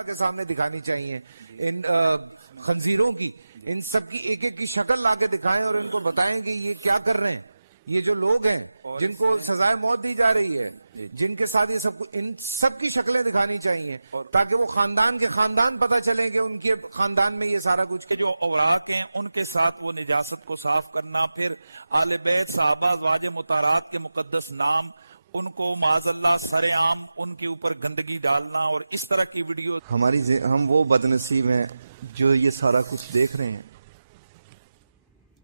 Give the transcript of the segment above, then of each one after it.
आके सामने दिखानी चाहिए। इन खंजीरों की, इन सब की एक एक की शक्ल लाके दिखाएं और इनको बताएं कि ये क्या कर रहे हैं। ये जो लोग हैं जिनको सजाए मौत दी जा रही है, जिनके साथ ये सब, इन सब की शक्लें दिखानी चाहिए ताकि वो खानदान के खानदान पता चले कि उनके खानदान में ये सारा कुछ। जो औराक हैं उनके साथ वो निजासत को साफ करना, फिर आले बैत साहबा वाज मुतारात के मुकद्दस नाम, उनको माज़अल्लाह सरेआम उनके ऊपर गंदगी डालना और इस तरह की वीडियो। हम वो बदनसीब हैं जो ये सारा कुछ देख रहे हैं।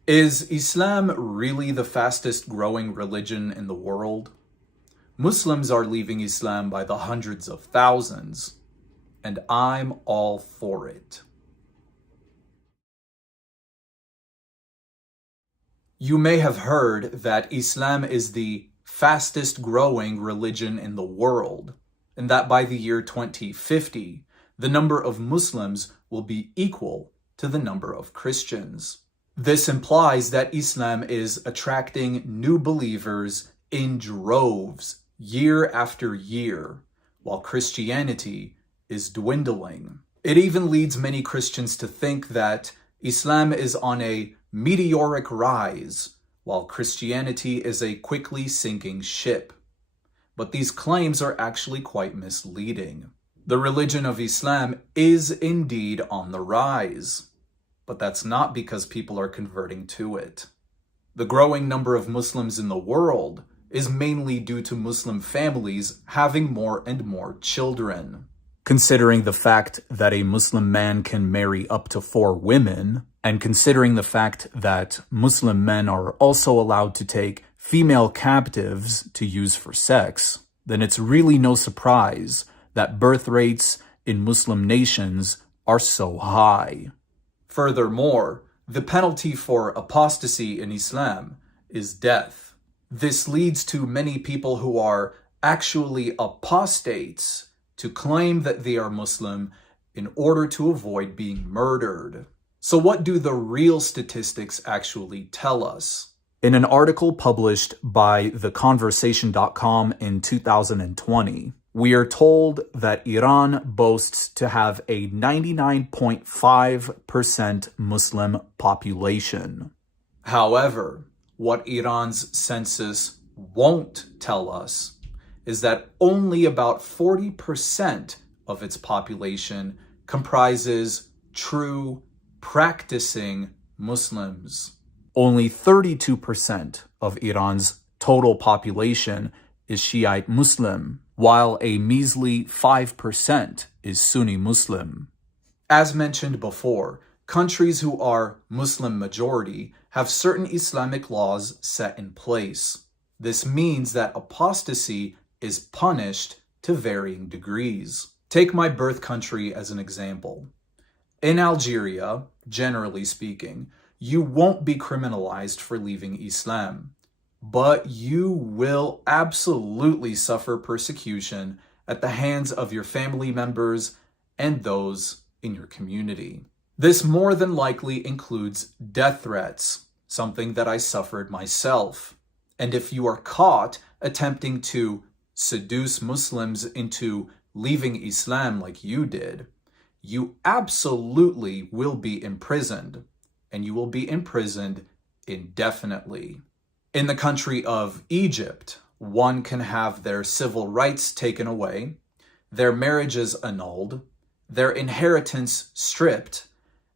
Is Islam really the fastest growing religion in the world? Muslims are leaving Islam by the hundreds of thousands, and I'm all for it. You may have heard that Islam is the fastest growing religion in the world, and that by the year 2050, the number of Muslims will be equal to the number of Christians. This implies that Islam is attracting new believers in droves year after year, while Christianity is dwindling. It even leads many Christians to think that Islam is on a meteoric rise, while Christianity is a quickly sinking ship. But these claims are actually quite misleading. The religion of Islam is indeed on the rise, but that's not because people are converting to it. The growing number of Muslims in the world is mainly due to Muslim families having more and more children. Considering the fact that a Muslim man can marry up to 4 women, and considering the fact that Muslim men are also allowed to take female captives to use for sex, then it's really no surprise that birth rates in Muslim nations are so high. Furthermore, the penalty for apostasy in Islam is death. This leads to many people who are actually apostates to claim that they are Muslim in order to avoid being murdered. So what do the real statistics actually tell us? In an article published by theconversation.com in 2020, we are told that Iran boasts to have a 99.5% Muslim population. However, what Iran's census won't tell us is that only about 40% of its population comprises true, practicing Muslims. Only 32% of Iran's total population is Shiite Muslim, while a measly 5% is Sunni Muslim. As mentioned before, countries who are Muslim majority have certain Islamic laws set in place. This means that apostasy is punished to varying degrees. Take my birth country as an example. In Algeria, generally speaking, you won't be criminalized for leaving Islam, but you will absolutely suffer persecution at the hands of your family members and those in your community. This more than likely includes death threats, something that I suffered myself. And if you are caught attempting to seduce Muslims into leaving Islam like you did, you absolutely will be imprisoned, and you will be imprisoned indefinitely. In the country of Egypt, one can have their civil rights taken away, their marriages annulled, their inheritance stripped,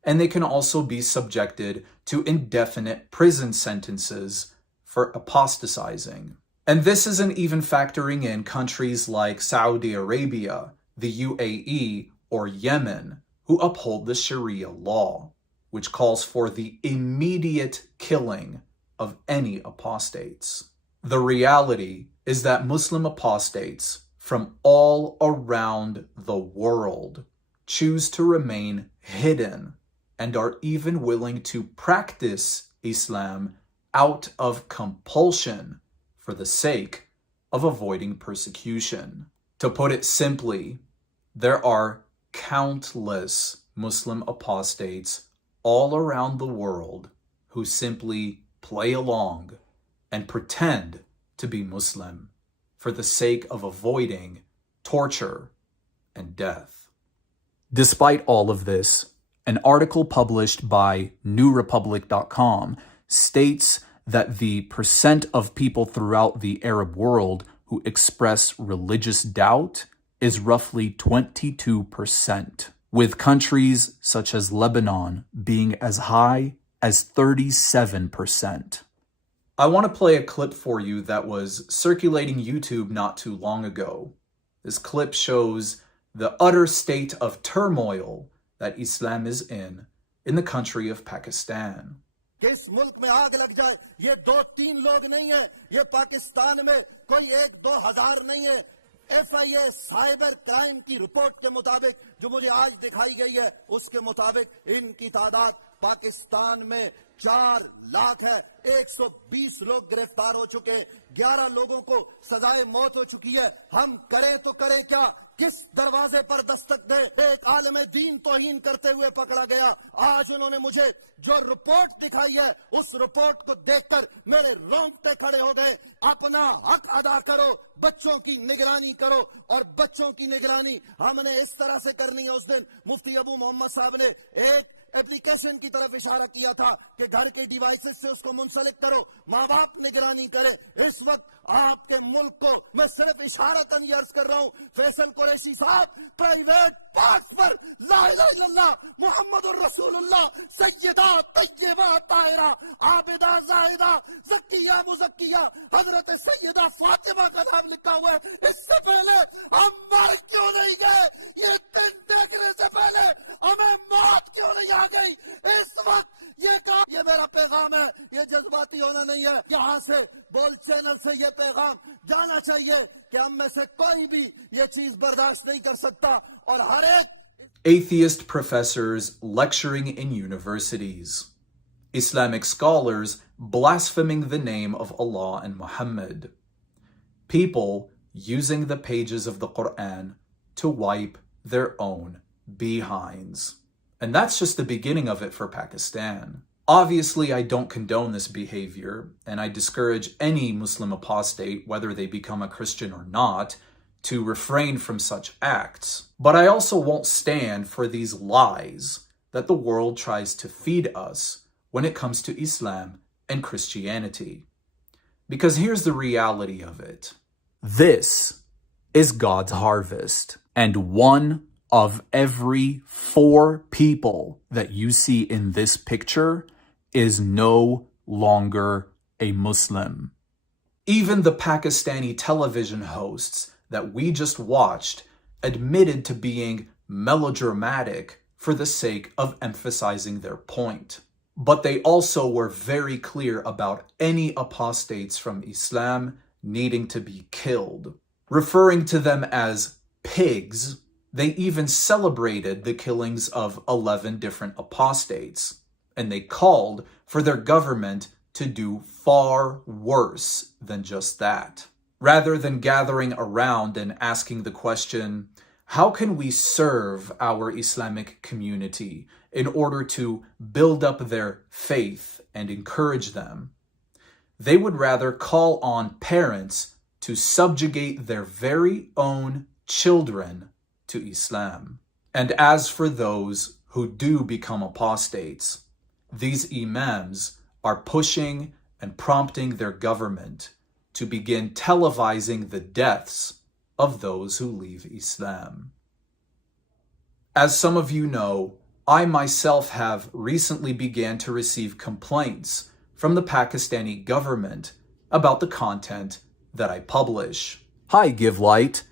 and they can also be subjected to indefinite prison sentences for apostatizing. And this isn't even factoring in countries like Saudi Arabia, the UAE, or Yemen, who uphold the Sharia law, which calls for the immediate killing of any apostates. The reality is that Muslim apostates from all around the world choose to remain hidden and are even willing to practice Islam out of compulsion for the sake of avoiding persecution. To put it simply, there are countless Muslim apostates all around the world who simply play along and pretend to be Muslim for the sake of avoiding torture and death. Despite all of this, an article published by NewRepublic.com states that the percent of people throughout the Arab world who express religious doubt is roughly 22%, with countries such as Lebanon being as high as 37%. I want to play a clip for you that was circulating YouTube not too long ago. This clip shows the utter state of turmoil that Islam is in the country of Pakistan. इस मुल्क में आग लग जाए, ये 2-3 लोग नहीं है, ये पाकिस्तान में कोई 1-2 हजार नहीं है। FIA साइबर क्राइम की रिपोर्ट के मुताबिक जो मुझे आज दिखाई गई है, उसके मुताबिक इनकी तादाद पाकिस्तान में 4 लाख है। 120 लोग गिरफ्तार हो चुके, 11 लोगों को सजाए मौत हो चुकी है। हम करें तो करें क्या, किस दरवाजे पर दस्तक दे? एक आलिम दीन तौहीन करते हुए पकड़ा गया। आज उन्होंने मुझे जो रिपोर्ट दिखाई है, उस रिपोर्ट को देखकर मेरे रोंगटे खड़े हो गए। अपना हक अदा करो, बच्चों की निगरानी करो, और बच्चों की निगरानी हमने इस तरह से करनी है। उस दिन मुफ्ती अबू मोहम्मद साहब ने एक एप्लीकेशन की तरफ इशारा किया था कि घर के डिवाइसेस से उसको मुंसलिक करो, माँ बाप निगरानी करे। इस वक्त आपके मुल्क को मैं सिर्फ इशारा कर अर्ज कर रहा हूँ, फैसल कुरैशी साहब प्राइवेट पार्ट्स पर ला इलाहा इल्लल्लाह मुहम्मदुर रसूलुल्लाह सय्यदा तय्यबा ताहिरा आबिदा जाहिदा ज़किया मुज़क्किया हजरत सय्यदा फातिमा का नाम लिखा हुआ है। इससे पहले हम मर क्यों नहीं गए? ये दिन देखने से पहले हमें मौत क्यों नहीं आ गई? इस वक्त ये मेरा पैगाम है, ये जज्बाती होना नहीं है। यहाँ से बोल चैनल से ये पैगाम जाना चाहिए कि हम में से कोई भी ये चीज बर्दाश्त नहीं कर सकता। और हर एक Atheist professors lecturing in universities, Islamic scholars blaspheming the name of Allah and Muhammad, people using the pages of the Quran to wipe their own behinds. And that's just the beginning of it for Pakistan. Obviously, I don't condone this behavior, and I discourage any Muslim apostate, whether they become a Christian or not, to refrain from such acts. But I also won't stand for these lies that the world tries to feed us when it comes to Islam and Christianity. Because here's the reality of it. This is God's harvest, and one of every 4 people that you see in this picture is no longer a Muslim. Even the Pakistani television hosts that we just watched admitted to being melodramatic for the sake of emphasizing their point. But they also were very clear about any apostates from Islam needing to be killed. Referring to them as pigs, they even celebrated the killings of 11 different apostates, and they called for their government to do far worse than just that. Rather than gathering around and asking the question, how can we serve our Islamic community in order to build up their faith and encourage them, they would rather call on parents to subjugate their very own children to Islam. And as for those who do become apostates, these imams are pushing and prompting their government to begin televising the deaths of those who leave Islam. As some of you know, I myself have recently began to receive complaints from the Pakistani government about the content that I publish. Hi, Give Light.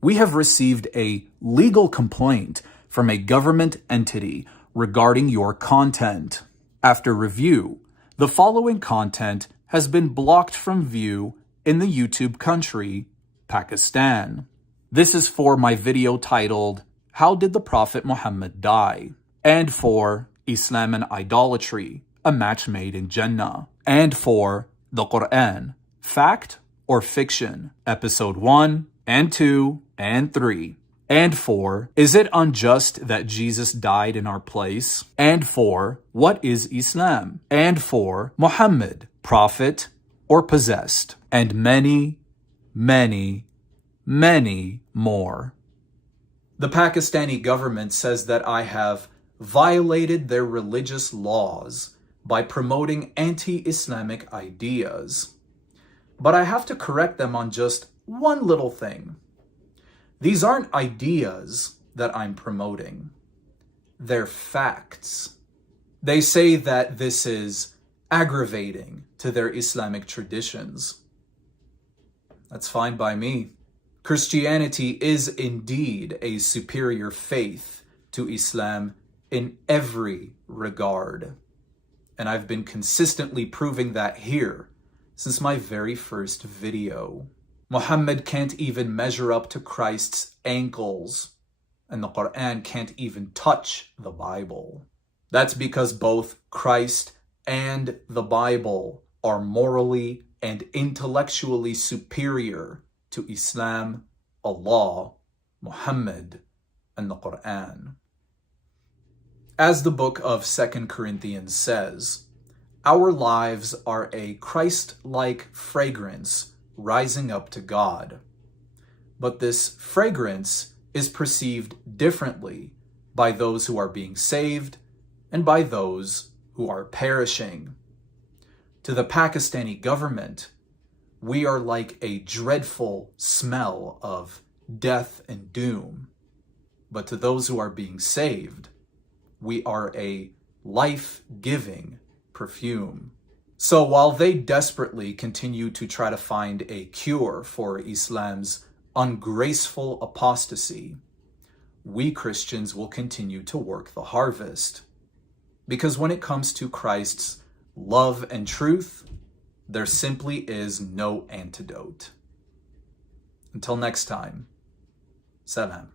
We have received a legal complaint from a government entity regarding your content. After review, the following content has been blocked from view in the YouTube country, Pakistan. This is for my video titled, How Did the Prophet Muhammad Die? And for Islam and Idolatry, a match made in Jannah. And for the Quran, Fact or Fiction, Episode 1 and 2 and 3. And for, is it unjust that Jesus died in our place? And for, what is Islam? And for, Muhammad, prophet or possessed? And many, many, many more. The Pakistani government says that I have violated their religious laws by promoting anti-Islamic ideas. But I have to correct them on just one little thing. These aren't ideas that I'm promoting. They're facts. They say that this is aggravating to their Islamic traditions. That's fine by me. Christianity is indeed a superior faith to Islam in every regard. And I've been consistently proving that here since my very first video. Muhammad can't even measure up to Christ's ankles, and the Quran can't even touch the Bible. That's because both Christ and the Bible are morally and intellectually superior to Islam, Allah, Muhammad, and the Quran. As the book of 2 Corinthians says, our lives are a Christ-like fragrance rising up to God. But this fragrance is perceived differently by those who are being saved and by those who are perishing. To the Pakistani government, we are like a dreadful smell of death and doom. But to those who are being saved, we are a life-giving perfume. So while they desperately continue to try to find a cure for Islam's ungraceful apostasy, we Christians will continue to work the harvest. Because when it comes to Christ's love and truth, there simply is no antidote. Until next time, salam.